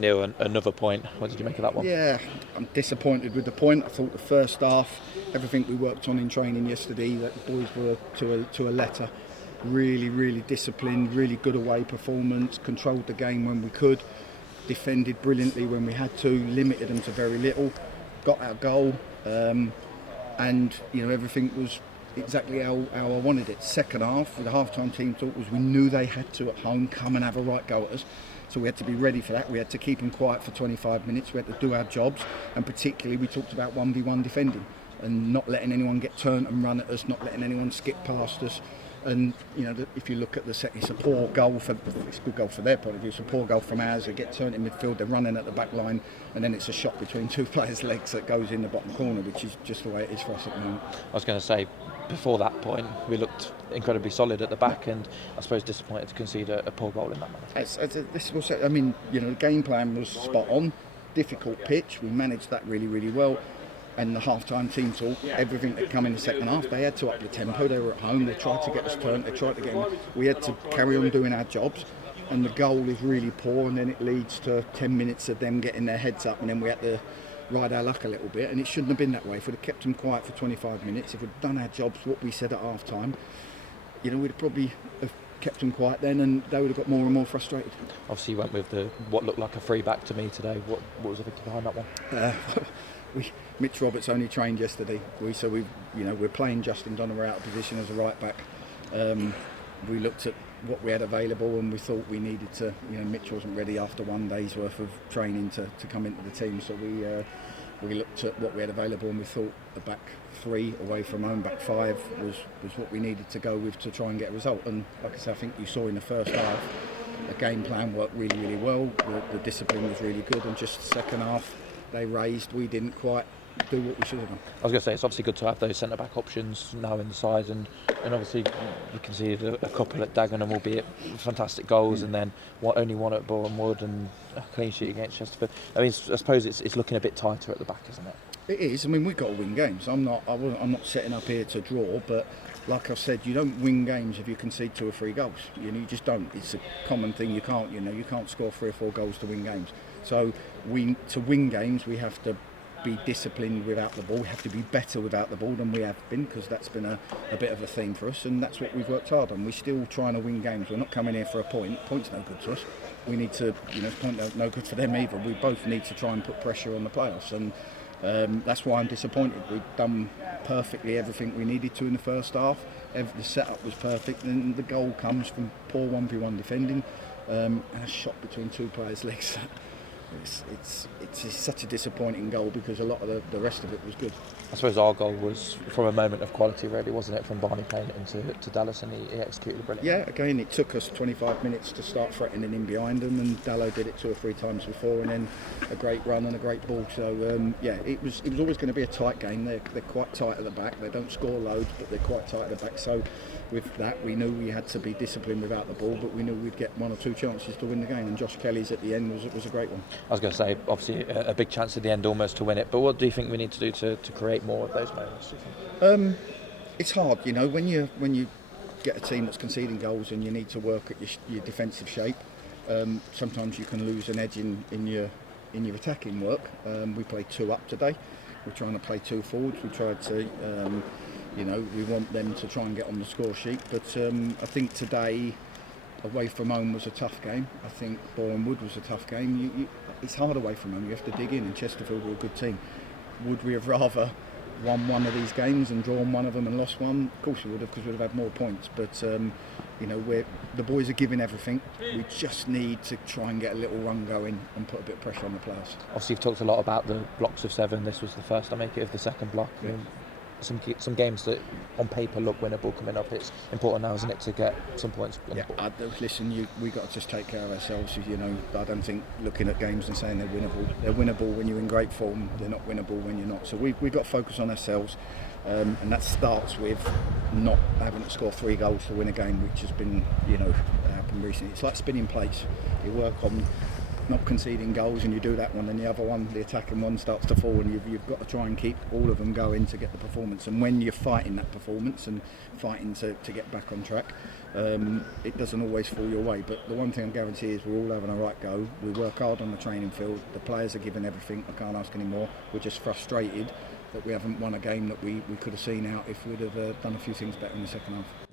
Neal, another point. What did you make of that one? Yeah, I'm disappointed with the point. I thought the first half, everything we worked on in training yesterday, that the boys were to a letter. Really disciplined, really good away performance, controlled the game when we could, defended brilliantly when we had to, limited them to very little, got our goal, and everything was exactly how I wanted it. Second half, the half-time team talk was we knew they had to at home come and have a right go at us. So we had to be ready for that. We had to keep them quiet for 25 minutes. We had to do our jobs, and particularly we talked about 1v1 defending and not letting anyone get turned and run at us, not letting anyone skip past us. And if you look at the set, it's a poor goal it's a good goal for their point of view. It's a poor goal from ours. They get turned in midfield, they're running at the back line, and then it's a shot between two players' legs that goes in the bottom corner, which is just the way it is for us at the moment. I was going to say, before that point, we looked incredibly solid at the back, and I suppose disappointed to concede a poor goal in that manner. The game plan was spot on. Difficult pitch. We managed that really well. And the half-time team talk, everything that come in the second half, they had to up the tempo. They were at home. They tried to get us turned. They tried to get in. We had to carry on doing our jobs. And the goal is really poor, and then it leads to 10 minutes of them getting their heads up, and then we had to ride our luck a little bit. And it shouldn't have been that way. If we'd have kept them quiet for 25 minutes, if we'd done our jobs, what we said at half-time, we'd probably have kept them quiet then, and they would have got more and more frustrated. Obviously, you went with what looked like a free back to me today. What was the thinking behind that one? Mitch Roberts only trained yesterday. We're playing Justin Donner out of position as a right back. We looked at what we had available, and we thought we needed to. Mitch wasn't ready after one day's worth of training to come into the team, so we looked at what we had available, and we thought the back three away from home, back five was what we needed to go with to try and get a result. And like I said, I think you saw in the first half, the game plan worked really well. The discipline was really good, and just the second half, they raised, we didn't quite do what we should have done. I was going to say, it's obviously good to have those centre-back options now in the side, and obviously you conceded a couple at Dagenham, albeit fantastic goals, and then only one at Boreham Wood and a clean sheet against Chesterfield. I suppose it's looking a bit tighter at the back, isn't it? It is. We've got to win games. I'm not setting up here to draw, but like I said, you don't win games if you concede 2 or 3 goals. You just don't. It's a common thing. You can't score 3 or 4 goals to win games. So to win games, we have to be disciplined without the ball. We have to be better without the ball than we have been, because that's been a bit of a theme for us, and that's what we've worked hard on. We're still trying to win games. We're not coming here for a point. Point's no good to us. We need to, point no good for them either. We both need to try and put pressure on the playoffs, and that's why I'm disappointed. We've done perfectly everything we needed to in the first half. The setup was perfect, and the goal comes from poor 1v1 defending and a shot between 2 players' legs. It's such a disappointing goal, because a lot of the rest of it was good. I suppose our goal was from a moment of quality, really, wasn't it? From Barney playing it into Dallas, and he executed brilliantly. Yeah, again, it took us 25 minutes to start threatening in behind them, and Dallo did it 2 or 3 times before, and then a great run and a great ball. So it was always going to be a tight game. They're quite tight at the back. They don't score loads, but they're quite tight at the back. So with that, we knew we had to be disciplined without the ball, but we knew we'd get 1 or 2 chances to win the game, and Josh Kelly's at the end was a great one. I was going to say, obviously a big chance at the end almost to win it, but what do you think we need to do to create more of those moments, do you think? It's hard, when you get a team that's conceding goals and you need to work at your defensive shape. Sometimes you can lose an edge in your attacking work. We played 2 up today. We're trying to play 2 forwards. We tried to, we want them to try and get on the score sheet. But I think today, away from home was a tough game. I think Boreham Wood was a tough game. It's hard away from home. You have to dig in, and Chesterfield were a good team. Would we have rather won one of these games and drawn one of them and lost one? Of course we would have, because we'd have had more points. But the boys are giving everything. We just need to try and get a little run going and put a bit of pressure on the players. Obviously, you've talked a lot about the blocks of 7. This was the first, I make it, of the second block. Yeah. Some games that on paper look winnable coming up, it's important now, isn't it, to get some points on the board? Listen, we got to just take care of ourselves. I don't think looking at games and saying they're winnable. They're winnable when you're in great form. They're not winnable when you're not. So we've got to focus on ourselves, and that starts with not having to score 3 goals to win a game, which has been happened recently. It's like spinning plates. You work on not conceding goals, and you do that one, then the other one, the attacking one, starts to fall, and you've got to try and keep all of them going to get the performance. And when you're fighting that performance and fighting to get back on track, it doesn't always fall your way. But the one thing I guarantee is we're all having a right go. We work hard on the training field. The players are giving everything. I can't ask any more. We're just frustrated that we haven't won a game that we could have seen out if we'd have done a few things better in the second half.